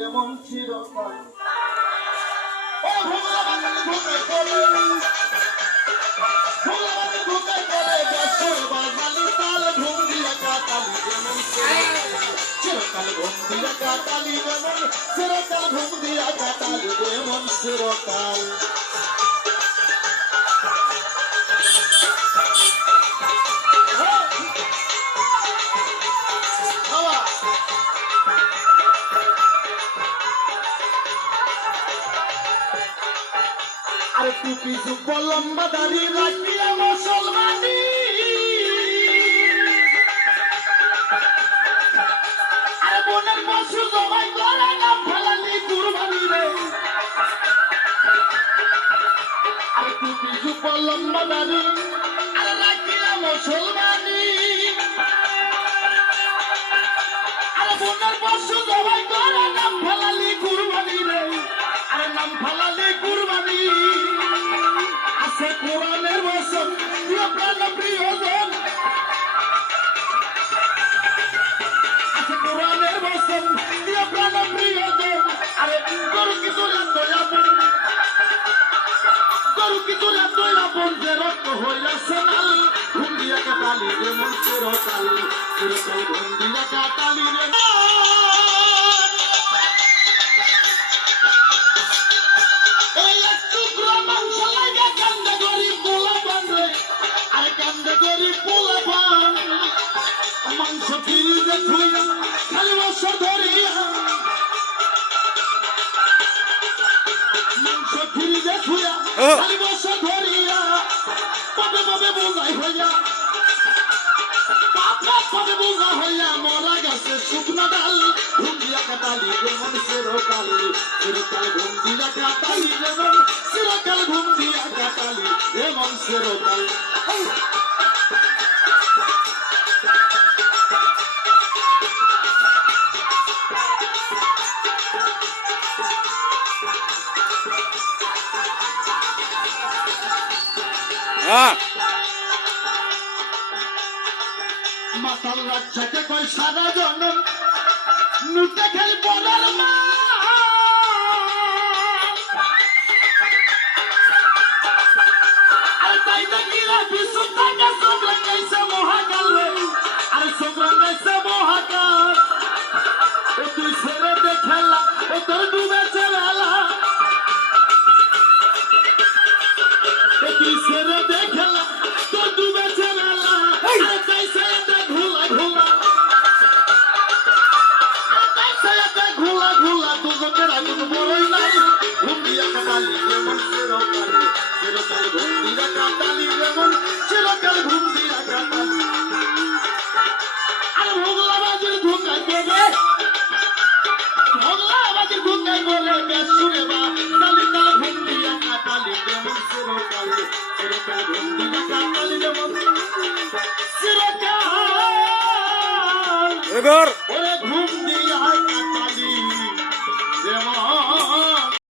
যেমন চিরকাল ও ভগবান ভোগে করে ভগবান ভোগে করে বছর বাজালি তাল ঘুম দিয়া কাটালি যেমন চিরকাল ঘুম দিয়া কাটালি যেমন চিরকাল ঘুম দিয়া কাটালি যেমন চিরকাল আরে টুপি জুব্ব লম্বা দাড়ি রাখিয়া মুসলমানি আরে বোনের পশু জবাই করে নাম ফেলানি কুরবানি রে আরে টুপি জুব্ব লম্বা দাড়ি আরে রাখিয়া মুসলমানি আরে বোনের পশু জবাই করে নাম ফেলানি কুরবানি রে আরে নাম ফেলানি কুরবানি আছে কোরআনের বচন প্রিয় প্রাণ প্রিয়জন আছে কোরআনের বচন প্রিয় প্রাণ প্রিয়জন আরে গরু কি তোর দয়াবন গরু কি তোর দয়াবন যে রক্ত হইলা সোনাল ঘুম দিয়া কাটালি রে মন চিরকাল চিরকাল ঘুম দিয়া কাটালি রে মাংস ফিরিতে থুইয়া খালি বছর ধরিয়া মাংস ফিরিতে থুইয়া খালি বছর ধরিয়া পাবে পাবে বোঝাই হইয়া পাপা পাবে বোঝা হইয়া মরা গেছে শুকনো ডাল ঘুম দিয়া কাটালি যেমন চিরকাল চিরকাল ঘুম দিয়া কাটালি যেমন চিরকাল ঘুম দিয়া কাটালি যেমন চিরকাল মাতাল বাচ্চাকে কই সারা জনম নুতে খেল বলার মা আর তাই দেখিরা বিশুদ্ধ থাকে সবরা গাইছে মহাকাল আর সবরা গাইছে মহাকাল ও তুই ছেড়ে দে খেলা ও তোর ডুবেছে বেলা ও তুই ছেড়ে দে খেলা তোর ডুবেছে বেলা আর গাইছে এটা ঘুলা ঘুলা আর গাইছে এটা ঘুলা ঘুলা দুজকের আগুন বড়ই নাই ঘুম দিয়া কাটালি যেমন চিরকাল চিরকাল ঘুম দিয়া কাটালি যেমন চিরকাল ঘুম দিয়া কাটালি আর ভোগলাবাজির ধোকায় দেবে ভোগলাবাজির ধোকায় বলে বেশ শুনে বা তালি তালে ঘুম দিয়া কাটালি যেমন চিরকাল চিরকাল ঘুম দিয়া কাটালি যেমন চিরকাল ওরে ঘুম দিয়া